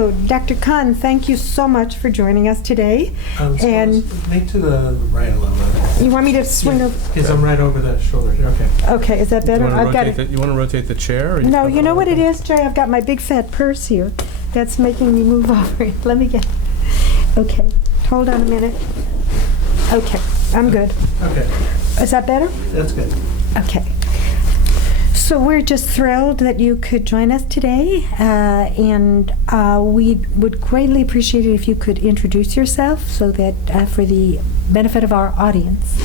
So, Dr. Kahn, thank you so much for joining us today. And make to the right a little bit. You want me to swing over? Because I'm right over that shoulder here. Okay. Okay, is that better? I've got it. You want to rotate the chair? Or No, you know what it is, Jay? I've got my big fat purse here. That's making me move over it. Let me get... Okay, hold on a minute. Okay, I'm good. Okay. Is that better? That's good. Okay. So we're just thrilled that you could join us today, and we would greatly appreciate it if you could introduce yourself so that for the benefit of our audience.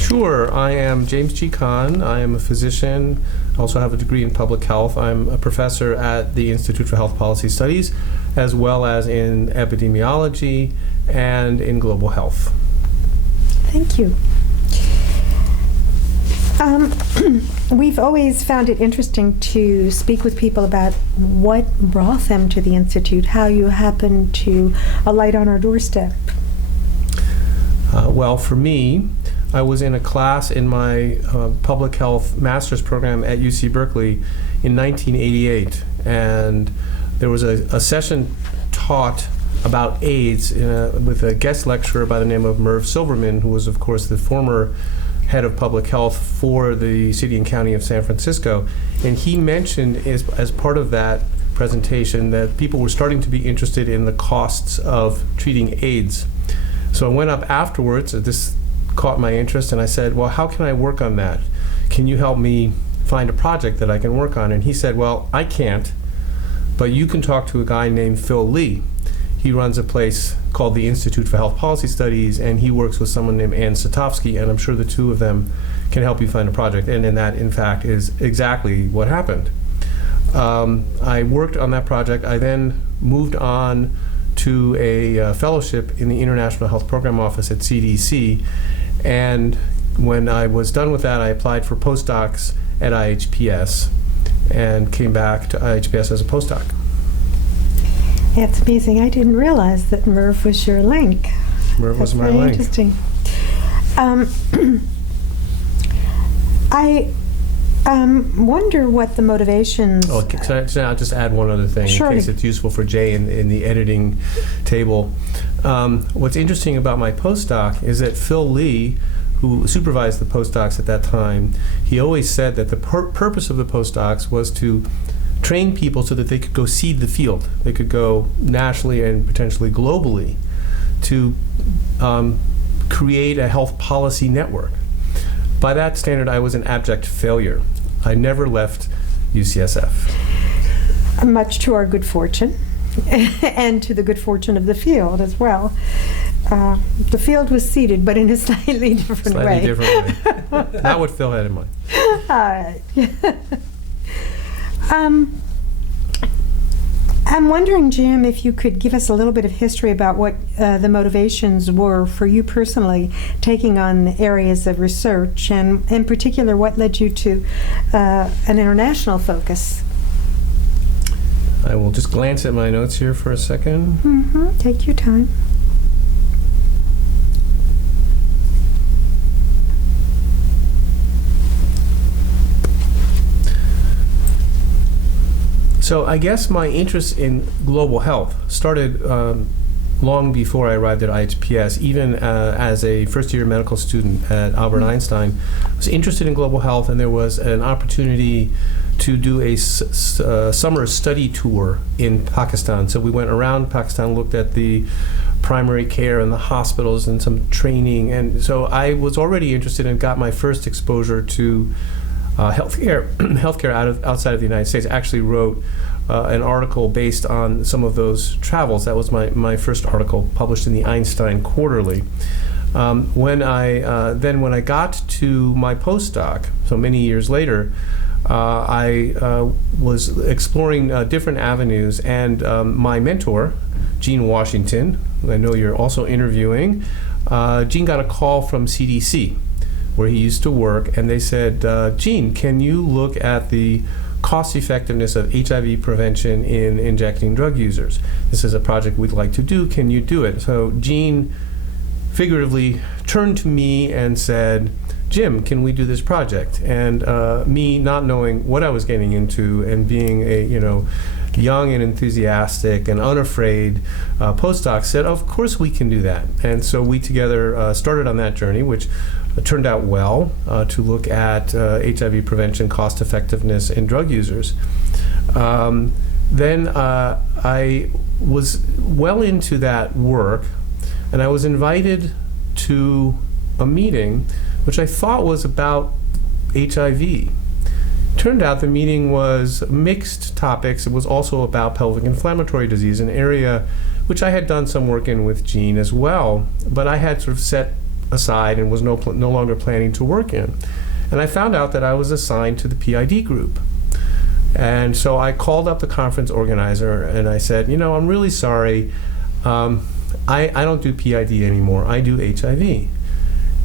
Sure. I am James G. Kahn. I am a physician. I also have a degree in public health. I'm a professor at the Institute for Health Policy Studies, as well as in epidemiology and in global health. Thank you. We've always found it interesting to speak with people about what brought them to the Institute, how you happened to alight on our doorstep. Well, for me, I was in a class in my public health master's program at UC Berkeley in 1988, and there was a session taught about AIDS with a guest lecturer by the name of Merv Silverman, who was, of course, the former head of public health for the city and county of San Francisco. And he mentioned as part of that presentation that people were starting to be interested in the costs of treating AIDS. So I went up afterwards, this caught my interest, and I said, well, how can I work on that? Can you help me find a project that I can work on? And he said, well, I can't, but you can talk to a guy named Phil Lee. He runs a place called the Institute for Health Policy Studies, and he works with someone named Ann Satofsky, and I'm sure the two of them can help you find a project. And that, in fact, is exactly what happened. I worked on that project. I then moved on to a fellowship in the International Health Program Office at CDC, and when I was done with that, I applied for postdocs at IHPS and came back to IHPS as a postdoc. That's amazing. I didn't realize that Merv was your link. Merv was my link. Interesting. I wonder what the motivations... Oh, can I just add one other thing Sure. in case it's useful for Jay in the editing table? What's interesting about my postdoc is that Phil Lee, who supervised the postdocs at that time, he always said that the purpose of the postdocs was to train people so that they could go seed the field. They could go nationally and potentially globally to create a health policy network. By that standard, I was an abject failure. I never left UCSF. Much to our good fortune, and to the good fortune of the field as well. The field was seeded, but in a slightly different way. Slightly different way. Not what Phil had in mind. All right. I'm wondering, Jim, if you could give us a little bit of history about what the motivations were for you personally taking on areas of research, and in particular, what led you to an international focus. I will just glance at my notes here for a second. Mm-hmm. Take your time. So I guess my interest in global health started long before I arrived at IHPS. Even as a first-year medical student at Albert Einstein, I was interested in global health, and there was an opportunity to do a summer study tour in Pakistan. So we went around Pakistan, looked at the primary care and the hospitals and some training. And so I was already interested and got my first exposure to healthcare outside of the United States. I actually wrote an article based on some of those travels. That was my first article published in the Einstein Quarterly. When I got to my postdoc, so many years later, I was exploring different avenues, and my mentor, Gene Washington, who I know you're also interviewing, Gene got a call from CDC, where he used to work, and they said, Gene, can you look at the cost effectiveness of HIV prevention in injecting drug users? This is a project we'd like to do. Can you do it? So Gene figuratively turned to me and said, Jim, can we do this project? And me not knowing what I was getting into and being a young and enthusiastic and unafraid postdocs said, of course we can do that. And so we together started on that journey, which turned out well, to look at HIV prevention, cost effectiveness in drug users. Then I was well into that work, and I was invited to a meeting which I thought was about HIV. Turned out the meeting was mixed topics. It was also about pelvic inflammatory disease, an area which I had done some work in with Jean as well, but I had sort of set aside and was no longer planning to work in. And I found out that I was assigned to the PID group. And so I called up the conference organizer and I said, I'm really sorry, I don't do PID anymore, I do HIV.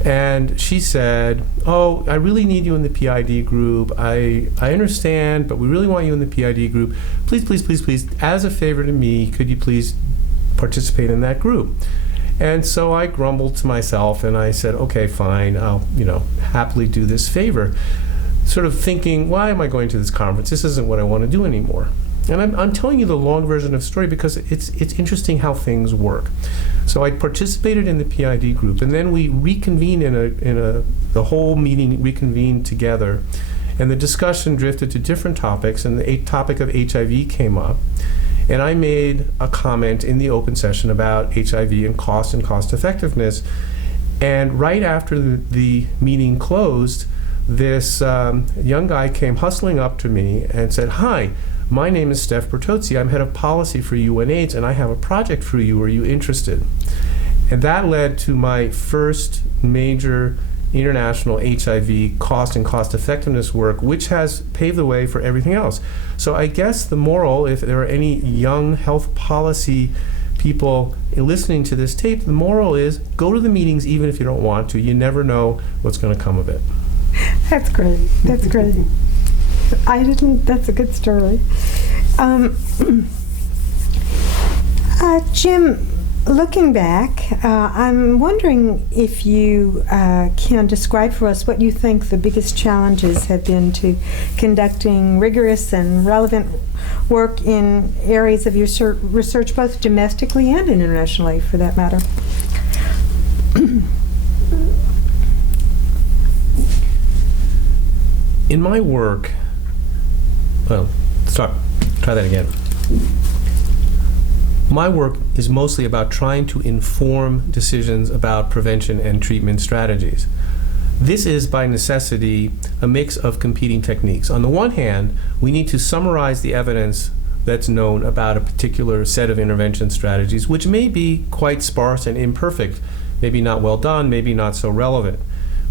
And she said, oh, I really need you in the PID group. I understand, but we really want you in the PID group. Please, please, please, please, as a favor to me, could you please participate in that group? And so I grumbled to myself and I said, okay, fine, I'll happily do this favor. Sort of thinking, why am I going to this conference? This isn't what I want to do anymore. And I'm telling you the long version of the story because it's interesting how things work. So I participated in the PID group, and then we reconvened the whole meeting reconvened together, and the discussion drifted to different topics, and the topic of HIV came up. And I made a comment in the open session about HIV and cost effectiveness. And right after the meeting closed, this young guy came hustling up to me and said, hi, my name is Steph Bertozzi. I'm head of policy for UNAIDS, and I have a project for you. Are you interested? And that led to my first major international HIV cost and cost effectiveness work, which has paved the way for everything else. So I guess the moral, if there are any young health policy people listening to this tape, the moral is go to the meetings even if you don't want to. You never know what's going to come of it. That's great. That's great. That's a good story. Jim, looking back, I'm wondering if you can describe for us what you think the biggest challenges have been to conducting rigorous and relevant work in areas of your research, both domestically and internationally, for that matter. In my work, try that again. My work is mostly about trying to inform decisions about prevention and treatment strategies. This is, by necessity, a mix of competing techniques. On the one hand, we need to summarize the evidence that's known about a particular set of intervention strategies, which may be quite sparse and imperfect, maybe not well done, maybe not so relevant.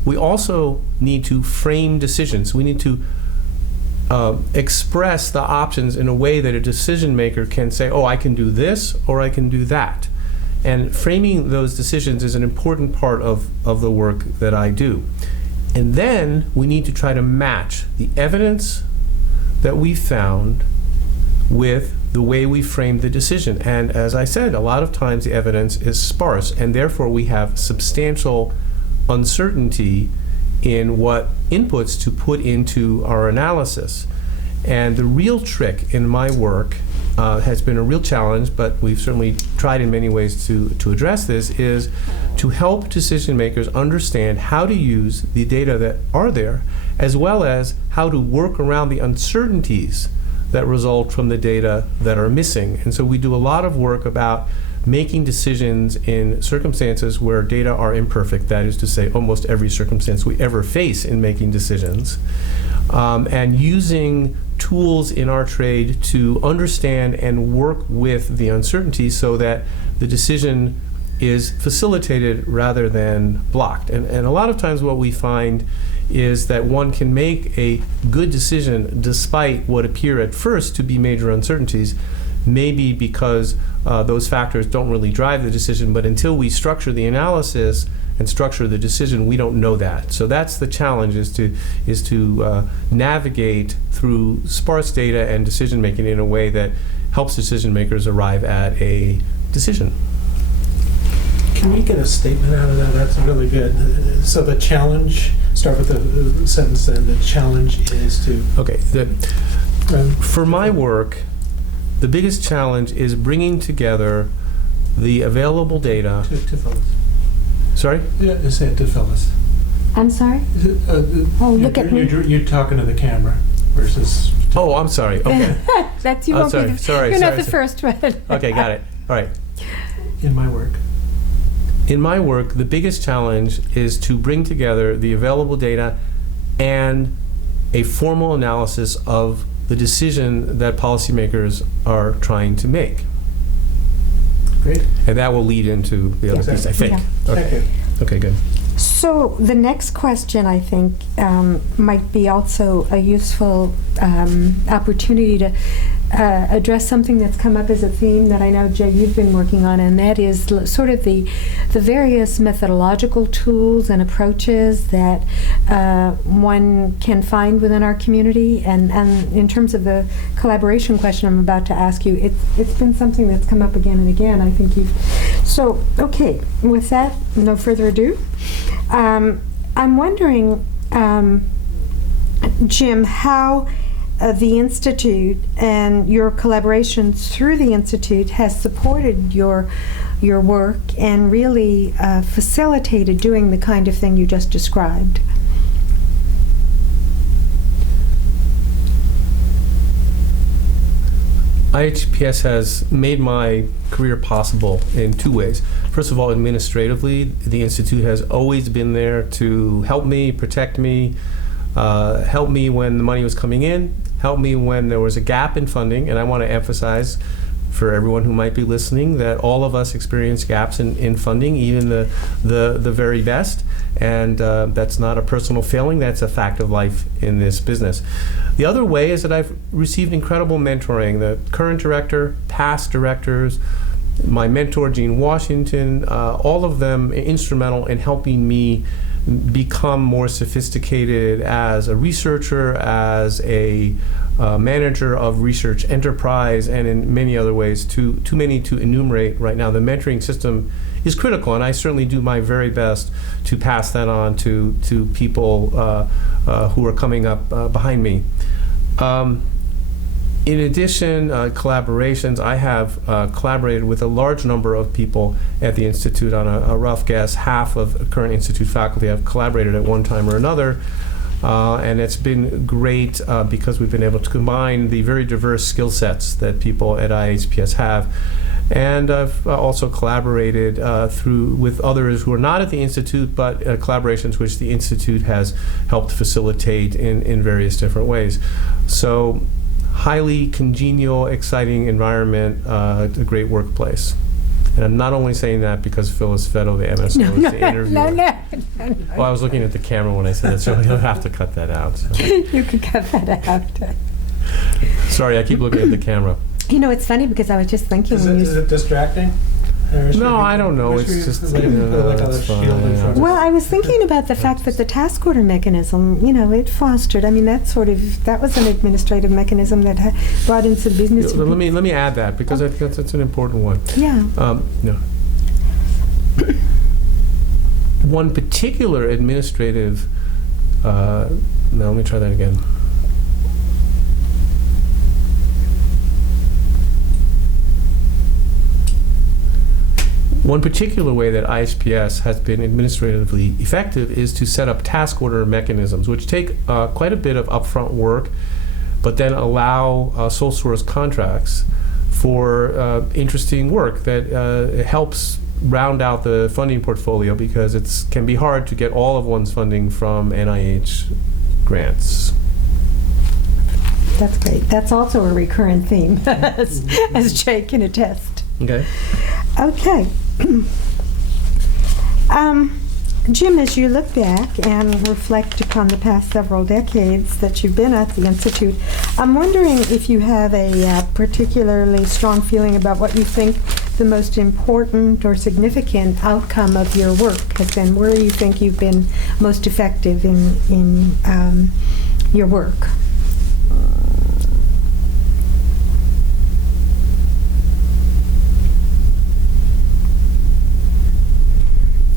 We also need to frame decisions. We need to express the options in a way that a decision maker can say, oh, I can do this or I can do that. And framing those decisions is an important part of the work that I do. And then we need to try to match the evidence that we found with the way we framed the decision. And as I said, a lot of times the evidence is sparse, and therefore we have substantial uncertainty in what inputs to put into our analysis. And the real trick in my work has been a real challenge, but we've certainly tried in many ways to address this, is to help decision makers understand how to use the data that are there, as well as how to work around the uncertainties that result from the data that are missing. And so we do a lot of work about making decisions in circumstances where data are imperfect, that is to say, almost every circumstance we ever face in making decisions, and using tools in our trade to understand and work with the uncertainty so that the decision is facilitated rather than blocked. And a lot of times what we find is that one can make a good decision despite what appear at first to be major uncertainties, maybe because those factors don't really drive the decision, but until we structure the analysis and structure the decision, we don't know that. So that's the challenge, is to navigate through sparse data and decision making in a way that helps decision makers arrive at a decision. Can we get a statement out of that? That's really good. So the challenge, start with the sentence then, the challenge is to... Okay, for my work, the biggest challenge is bringing together the available data. To Phyllis. Sorry? Yeah, just say it to Phyllis. I'm sorry? Oh, look at me. You're talking to the camera versus... Oh, I'm sorry. Okay. That's, you Oh, won't sorry, be the, sorry, you're not sorry, the first one. Okay, got it. All right. In my work. In my work, the biggest challenge is to bring together the available data and a formal analysis of the decision that policymakers are trying to make. Great. And that will lead into the other piece, I think. Yeah. Okay. Thank you. Okay, good. So the next question, I think, might be also a useful opportunity to address something that's come up as a theme that I know, Jay, you've been working on, and that is sort of the various methodological tools and approaches that one can find within our community. And in terms of the collaboration question I'm about to ask you, it's been something that's come up again and again. I think you've... So, okay, with that, no further ado, I'm wondering, Jim, how the Institute and your collaborations through the Institute has supported your work and really facilitated doing the kind of thing you just described. IHPS has made my career possible in two ways. First of all, administratively, the Institute has always been there to help me, protect me, help me when the money was coming in, help me when there was a gap in funding. And I want to emphasize for everyone who might be listening that all of us experience gaps in funding, even the very best. And that's not a personal failing, that's a fact of life in this business. The other way is that I've received incredible mentoring. The current director, past directors, my mentor, Gene Washington, all of them instrumental in helping me become more sophisticated as a researcher, as a manager of research enterprise, and in many other ways. Too many to enumerate right now. The mentoring system is critical, and I certainly do my very best to pass that on to people who are coming up behind me. In addition, collaborations, I have collaborated with a large number of people at the Institute. On a rough guess, half of current Institute faculty have collaborated at one time or another. And it's been great because we've been able to combine the very diverse skill sets that people at IHPS have. And I've also collaborated with others who are not at the Institute, but collaborations which the Institute has helped facilitate in various different ways. So, highly congenial, exciting environment, a great workplace. And I'm not only saying that because Phyllis Fetto, the MSO, is the interviewer. No. Well, I was looking at the camera when I said that, so you'll have to cut that out. So. You can cut that out. Sorry, I keep looking at the camera. You know, it's funny because I was just thinking when Is it distracting? No, I don't know. It's just like a it's shield in fine. front of Well, I was thinking about the fact that the task order mechanism, it fostered. I mean, that was an administrative mechanism that brought in some business. Let me add that because I think that's an important one. Yeah. No. One particular administrative. No, let me try that again. One particular way that IHPS has been administratively effective is to set up task order mechanisms, which take quite a bit of upfront work, but then allow sole source contracts for interesting work that helps round out the funding portfolio, because it can be hard to get all of one's funding from NIH grants. That's great. That's also a recurrent theme, as Jay can attest. Okay. Okay. Jim, as you look back and reflect upon the past several decades that you've been at the Institute, I'm wondering if you have a particularly strong feeling about what you think the most important or significant outcome of your work has been, where you think you've been most effective in your work.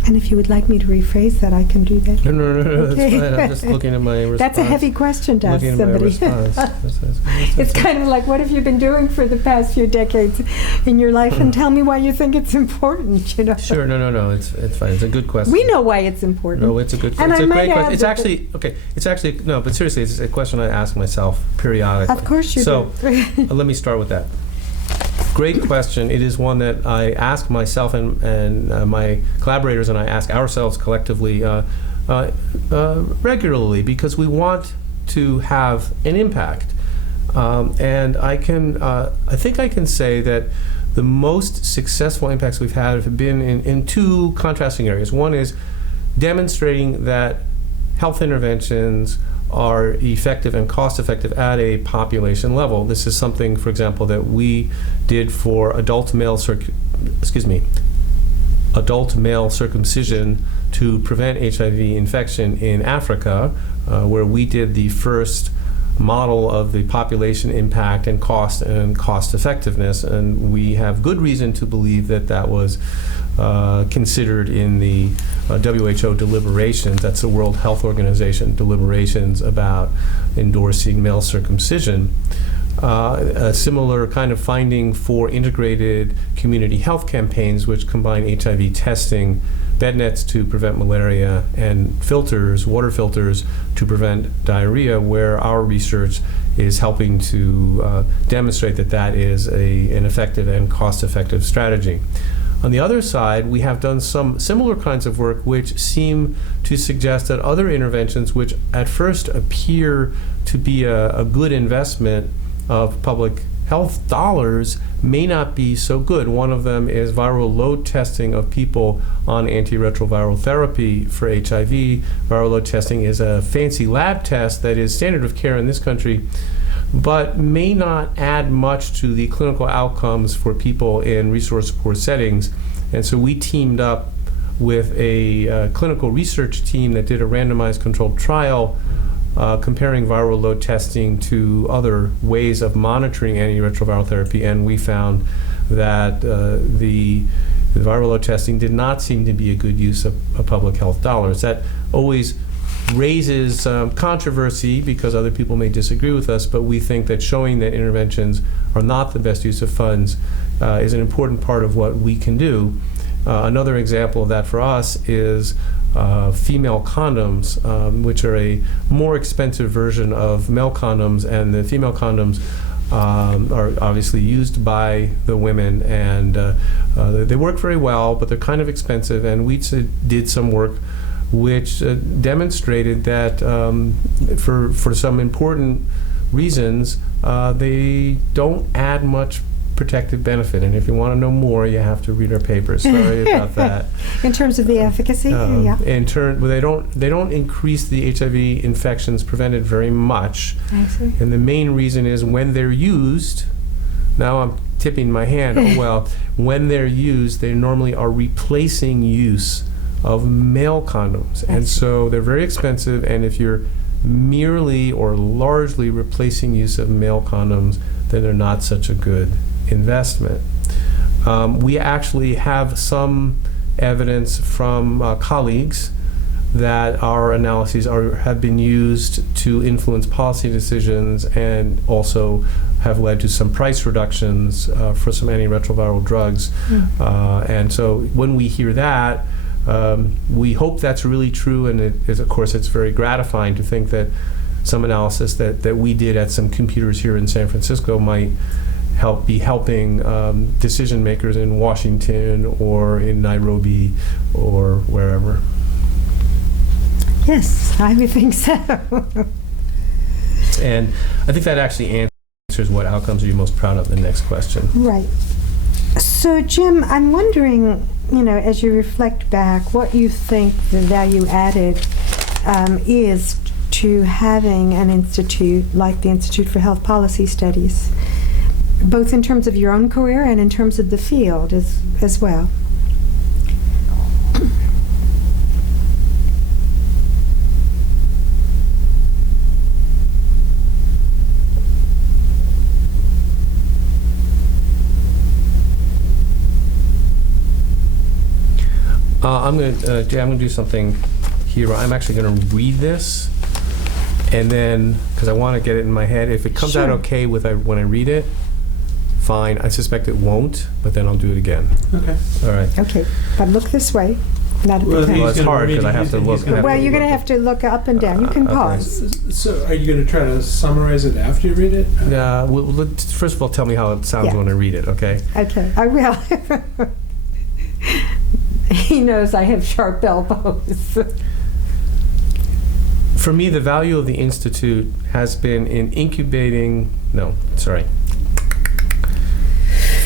And if you would like me to rephrase that, I can do that. No, Okay. that's fine. I'm just looking at my response. That's a heavy question to ask Looking at my somebody. response. It's kind of like, what have you been doing for the past few decades in your life, and tell me why you think it's important, you know? Sure, no, it's fine. It's a good question. We know why it's important. No, it's a good And question. It's I a might great add question. It's that actually, okay, it's actually, no, but seriously, it's a question I ask myself periodically. Of course you do. do. Let me start with that. Great question. It is one that I ask myself and my collaborators, and I ask ourselves collectively regularly, because we want to have an impact. And I think I can say that the most successful impacts we've had have been in two contrasting areas. One is demonstrating that health interventions are effective and cost-effective at a population level. This is something, for example, that we did for adult male circumcision to prevent HIV infection in Africa, where we did the first model of the population impact and cost effectiveness, and we have good reason to believe that that was considered in the WHO deliberations. That's the World Health Organization deliberations about endorsing male circumcision. A similar kind of finding for integrated community health campaigns, which combine HIV testing, bed nets to prevent malaria, and water filters to prevent diarrhea, where our research is helping to demonstrate that that is an effective and cost-effective strategy. On the other side, we have done some similar kinds of work which seem to suggest that other interventions, which at first appear to be a good investment of public health dollars, may not be so good. One of them is viral load testing of people on antiretroviral therapy for HIV. Viral load testing is a fancy lab test that is standard of care in this country, but may not add much to the clinical outcomes for people in resource-poor settings. And so we teamed up with a clinical research team that did a randomized controlled trial comparing viral load testing to other ways of monitoring antiretroviral therapy, and we found that the viral load testing did not seem to be a good use of public health dollars. That always raises controversy because other people may disagree with us, but we think that showing that interventions are not the best use of funds is an important part of what we can do. Another example of that for us is female condoms, which are a more expensive version of male condoms, and the female condoms are obviously used by the women, and they work very well, but they're kind of expensive, and we did some work which demonstrated that for some important reasons, they don't add much protective benefit. And if you want to know more, you have to read our papers. Sorry about that. In terms of the efficacy, yeah. Well, they don't increase the HIV infections prevented very much. I see. And the main reason is when they're used. Now I'm tipping my hand. Oh well, when they're used, they normally are replacing use of male condoms, and so they're very expensive. And if you're merely or largely replacing use of male condoms, then they're not such a good investment. We actually have some evidence from colleagues that our analyses have been used to influence policy decisions and also have led to some price reductions for some antiretroviral drugs. And so when we hear that, we hope that's really true, and of course it's very gratifying to think that some analysis that we did at some computers here in San Francisco might be helping decision makers in Washington or in Nairobi or wherever. Yes, I would think so. And I think that actually answers what outcomes are you most proud of, the next question. Right. So, Jim, I'm wondering, as you reflect back, what you think the value added is to having an institute like the Institute for Health Policy Studies, both in terms of your own career and in terms of the field as well. Jay, I'm gonna do something here. I'm actually gonna read this, and then, because I want to get it in my head. If it comes out Sure. okay when I read it, fine. I suspect it won't, but then I'll do it again. Okay. All right. Okay, but look this way, not at Well, the he's Well, camera. it's gonna hard read 'cause I it. have to He's look- gonna Well, you're going to look. have to look up and down. You can Okay. pause. So are you going to try to summarize it after you read it? First of all, tell me how it sounds Yeah. when I read it, okay? Okay, I will. He knows I have sharp elbows. For me, the value of the Institute has been in incubating, no, sorry.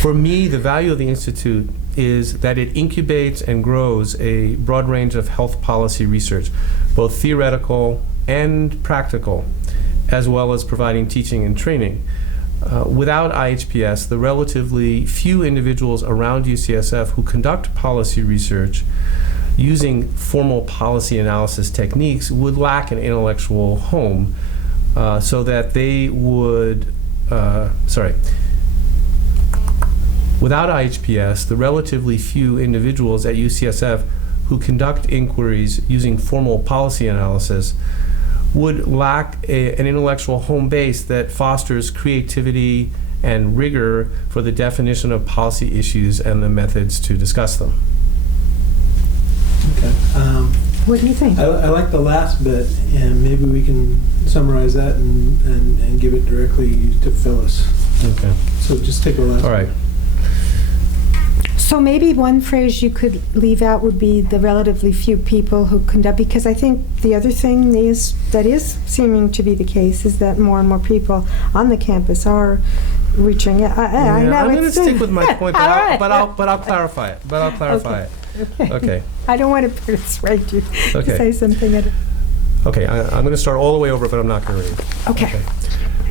For me, the value of the Institute is that it incubates and grows a broad range of health policy research, both theoretical and practical, as well as providing teaching and training. Without IHPS, the relatively few individuals around UCSF who conduct policy research using formal policy analysis techniques would lack an intellectual home, so that they would, without IHPS, the relatively few individuals at UCSF who conduct inquiries using formal policy analysis would lack an intellectual home base that fosters creativity and rigor for the definition of policy issues and the methods to discuss them. Okay. What do you think? I like the last bit, and maybe we can summarize that and give it directly to Phyllis. Okay. So just take the last. All right. So maybe one phrase you could leave out would be the relatively few people who conduct, because I think the other thing is that is seeming to be the case is that more and more people on the campus are reaching. I know I'm going to it's- stick with my point, All right. but I'll clarify it. Okay. Okay. I don't want to persuade you Okay. to say something. Okay, I'm going to start all the way over, but I'm not going to read. Okay.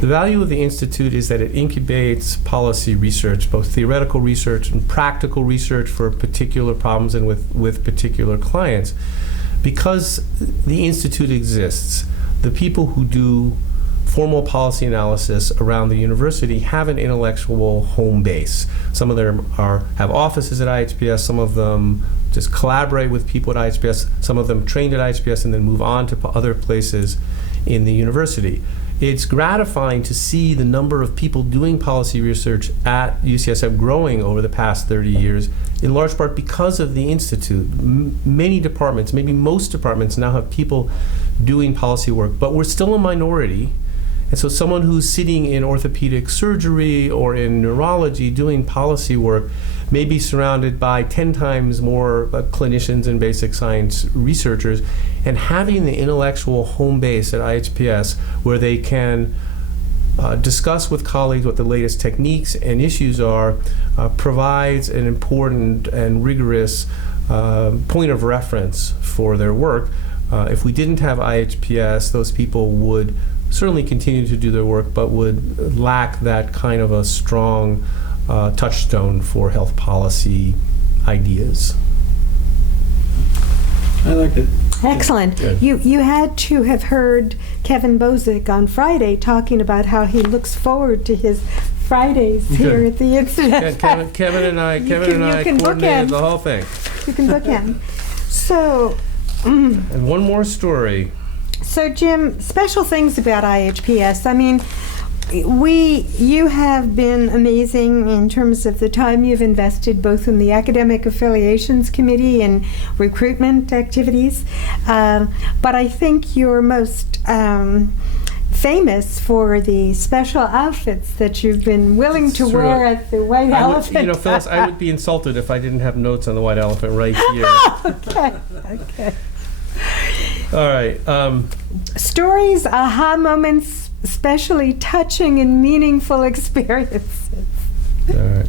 The value of the Institute is that it incubates policy research, both theoretical research and practical research for particular problems and with particular clients. Because the Institute exists, the people who do formal policy analysis around the university have an intellectual home base. Some of them have offices at IHPS, some of them just collaborate with people at IHPS, some of them trained at IHPS and then move on to other places in the university. It's gratifying to see the number of people doing policy research at UCSF growing over the past 30 years, in large part because of the Institute. Many departments, maybe most departments, now have people doing policy work, but we're still a minority. And so someone who's sitting in orthopedic surgery or in neurology doing policy work may be surrounded by 10 times more clinicians and basic science researchers, and having the intellectual home base at IHPS where they can discuss with colleagues what the latest techniques and issues are provides an important and rigorous point of reference for their work. If we didn't have IHPS, those people would certainly continue to do their work, but would lack that kind of a strong touchstone for health policy ideas. I like it. Excellent. Good. You had to have heard Kevin Bozick on Friday talking about how he looks forward to his Fridays here Good. at the Institute. Kevin and I You can coordinated bookend. the whole thing. You can look in. So, And one more story. so Jim, special things about IHPS. I mean, you have been amazing in terms of the time you've invested both in the Academic Affiliations Committee and recruitment activities. But I think you're most famous for the special outfits that you've been willing to Sure. wear at the White Elephant. Phyllis, I would be insulted if I didn't have notes on the White Elephant right here. Okay, okay. All right. Stories, aha moments, especially touching and meaningful experiences. All right.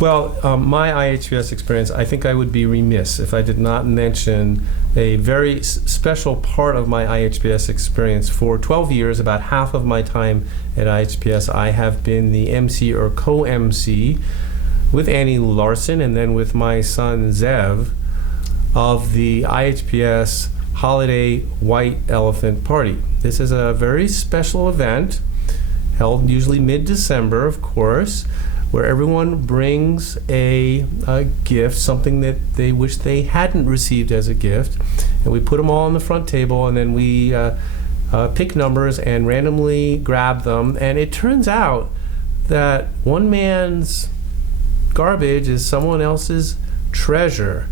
Well, my IHPS experience, I think I would be remiss if I did not mention a very special part of my IHPS experience. For 12 years, about half of my time at IHPS, I have been the MC or co-MC with Annie Larson and then with my son Zev of the IHPS Holiday White Elephant Party. This is a very special event held usually mid-December, of course, where everyone brings a gift, something that they wish they hadn't received as a gift, and we put them all on the front table, and then we pick numbers and randomly grab them. And it turns out that one man's garbage is someone else's treasure.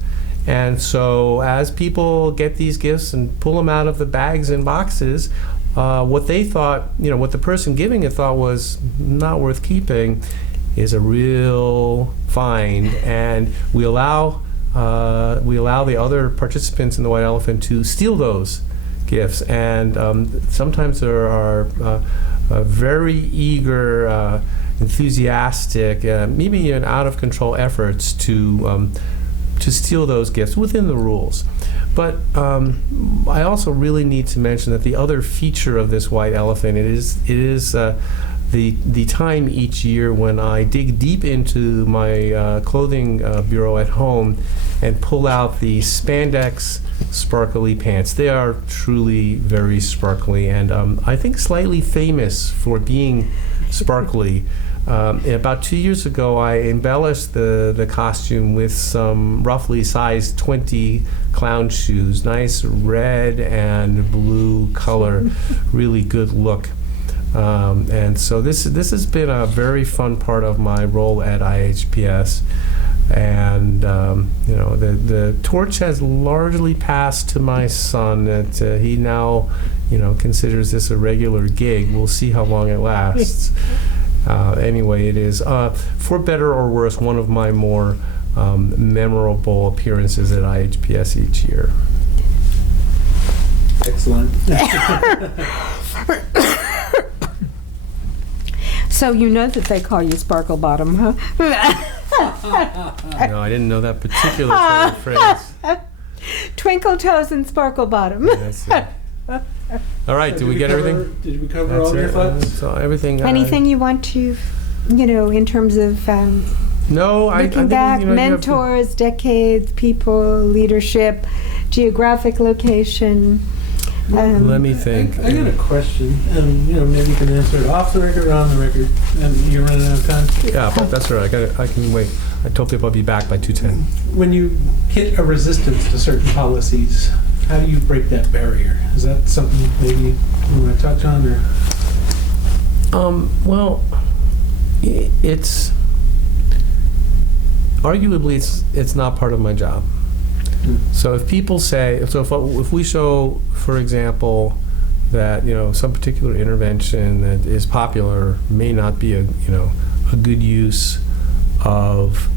And so as people get these gifts and pull them out of the bags and boxes, what they thought, what the person giving it thought was not worth keeping is a real find. And we allow the other participants in the White Elephant to steal those gifts. And sometimes there are very eager, enthusiastic, maybe even out of control efforts to steal those gifts within the rules. But I also really need to mention that the other feature of this White Elephant, it is the time each year when I dig deep into my clothing bureau at home and pull out the spandex sparkly pants. They are truly very sparkly, and I think slightly famous for being sparkly. About 2 years ago, I embellished the costume with some roughly size 20 clown shoes, nice red and blue color, really good look. And so this has been a very fun part of my role at IHPS. And the torch has largely passed to my son. That he now considers this a regular gig. We'll see how long it lasts. Anyway, it is, for better or worse, one of my more memorable appearances at IHPS each year. Excellent. So you know that they call you Sparkle Bottom, huh? No, I didn't know that particular turn of phrase. Twinkle Toes and Sparkle Bottom. Yes, all right, did we get everything? Did we cover all your thoughts? So everything. Anything you want to, in terms of No, I looking think back, you have to- mentors, decades, people, leadership, geographic location. Let me think. I got a question, and maybe you can answer it off the record or on the record. And you're running out of time. Yeah, but that's all right. I can wait. I told people I'd be back by 2:10. When you hit a resistance to certain policies, how do you break that barrier? Is that something maybe you want to touch on, or? Well, it's arguably it's not part of my job. So if people say, if we show, for example, that some particular intervention that is popular may not be a good use of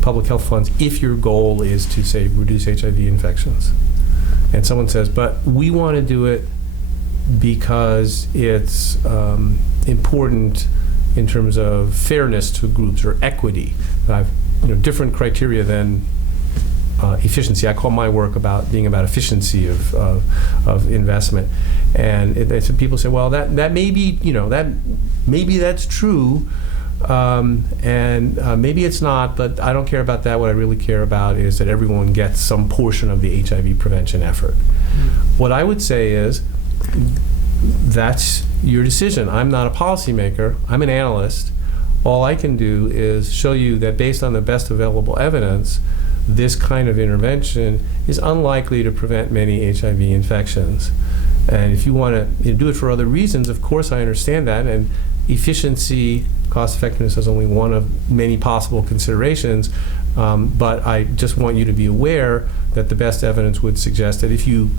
public health funds if your goal is to say reduce HIV infections, and someone says, but we want to do it because it's important in terms of fairness to groups or equity, different criteria than efficiency. I call my work about being about efficiency of investment, and so people say, well, that may be that maybe that's true, and maybe it's not, but I don't care about that. What I really care about is that everyone gets some portion of the HIV prevention effort. What I would say is that's your decision. I'm not a policymaker. I'm an analyst. All I can do is show you that based on the best available evidence, this kind of intervention is unlikely to prevent many HIV infections. And if you want to do it for other reasons, of course I understand that, and efficiency, cost effectiveness is only one of many possible considerations, but I just want you to be aware that the best evidence would suggest that if you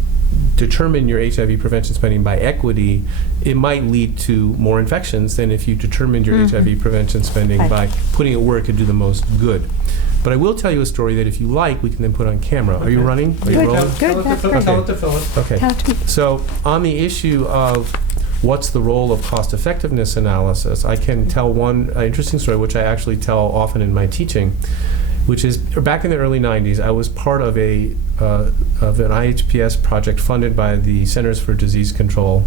determine your HIV prevention spending by equity, it might lead to more infections than if you determined your HIV prevention spending by putting it where it could do the most good. But I will tell you a story that if you like, we can then put on camera. Are you running? Are you Good. rolling? Good, that's great. Tell it to Philip. Okay. Tell it to me. So on the issue of what's the role of cost effectiveness analysis, I can tell one interesting story, which I actually tell often in my teaching, which is back in the early 90s, I was part of an IHPS project funded by the Centers for Disease Control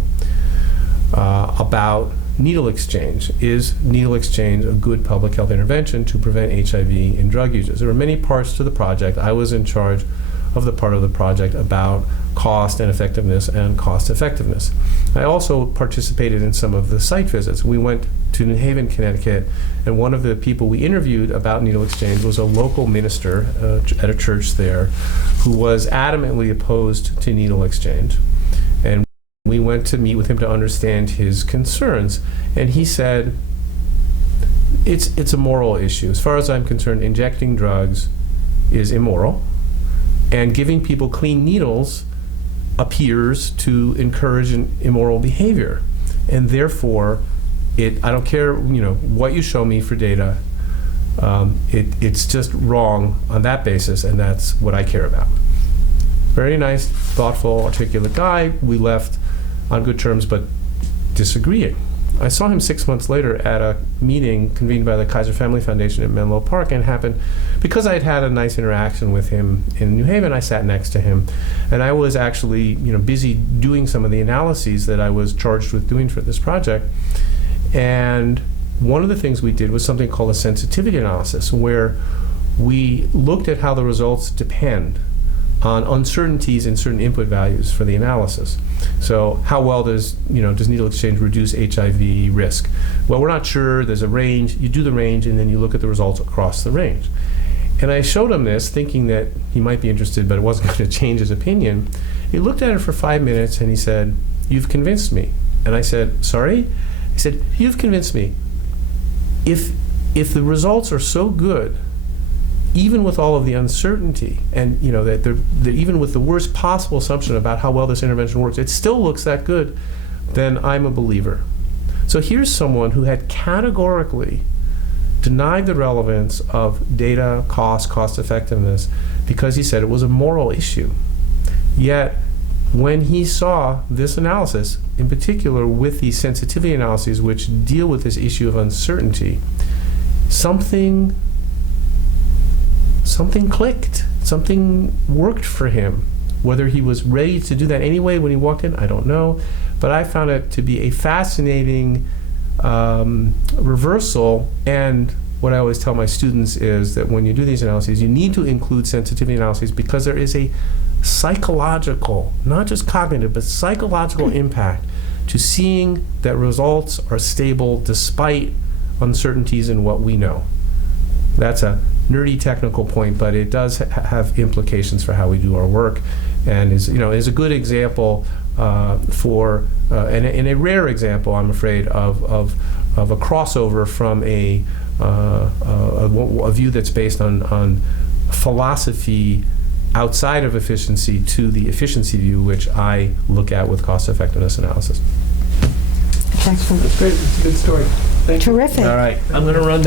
about needle exchange. Is needle exchange a good public health intervention to prevent HIV in drug users? There were many parts to the project. I was in charge of the part of the project about cost and effectiveness and cost effectiveness. I also participated in some of the site visits. We went to New Haven, Connecticut, and one of the people we interviewed about needle exchange was a local minister at a church there who was adamantly opposed to needle exchange. And we went to meet with him to understand his concerns, and he said, it's a moral issue. As far as I'm concerned, injecting drugs is immoral, and giving people clean needles appears to encourage an immoral behavior. And therefore, I don't care what you show me for data, it's just wrong on that basis, and that's what I care about. Very nice, thoughtful, articulate guy. We left on good terms, but disagreeing. I saw him 6 months later at a meeting convened by the Kaiser Family Foundation in Menlo Park, and it happened because I'd had a nice interaction with him in New Haven. I sat next to him, and I was actually busy doing some of the analyses that I was charged with doing for this project. And one of the things we did was something called a sensitivity analysis, where we looked at how the results depend on uncertainties in certain input values for the analysis. So how well does needle exchange reduce HIV risk? Well, we're not sure. There's a range. You do the range, and then you look at the results across the range. And I showed him this, thinking that he might be interested, but it wasn't going to change his opinion. He looked at it for 5 minutes, and he said, "You've convinced me." And I said, "Sorry?" He said, "You've convinced me. If the results are so good, even with all of the uncertainty, and that even with the worst possible assumption about how well this intervention works, it still looks that good, then I'm a believer." So here's someone who had categorically denied the relevance of data, cost effectiveness, because he said it was a moral issue. Yet, when he saw this analysis, in particular with these sensitivity analyses which deal with this issue of uncertainty, something clicked. Something worked for him. Whether he was ready to do that anyway when he walked in, I don't know. But I found it to be a fascinating reversal. And what I always tell my students is that when you do these analyses, you need to include sensitivity analyses, because there is a psychological, not just cognitive, but psychological impact to seeing that results are stable despite uncertainties in what we know. That's a nerdy technical point, but it does have implications for how we do our work, and is a good example and a rare example, I'm afraid, of a crossover from a view that's based on philosophy outside of efficiency to the efficiency view, which I look at with cost effectiveness analysis. Excellent. That's great. It's a good story. Thank you. Terrific. All right, I'm going to run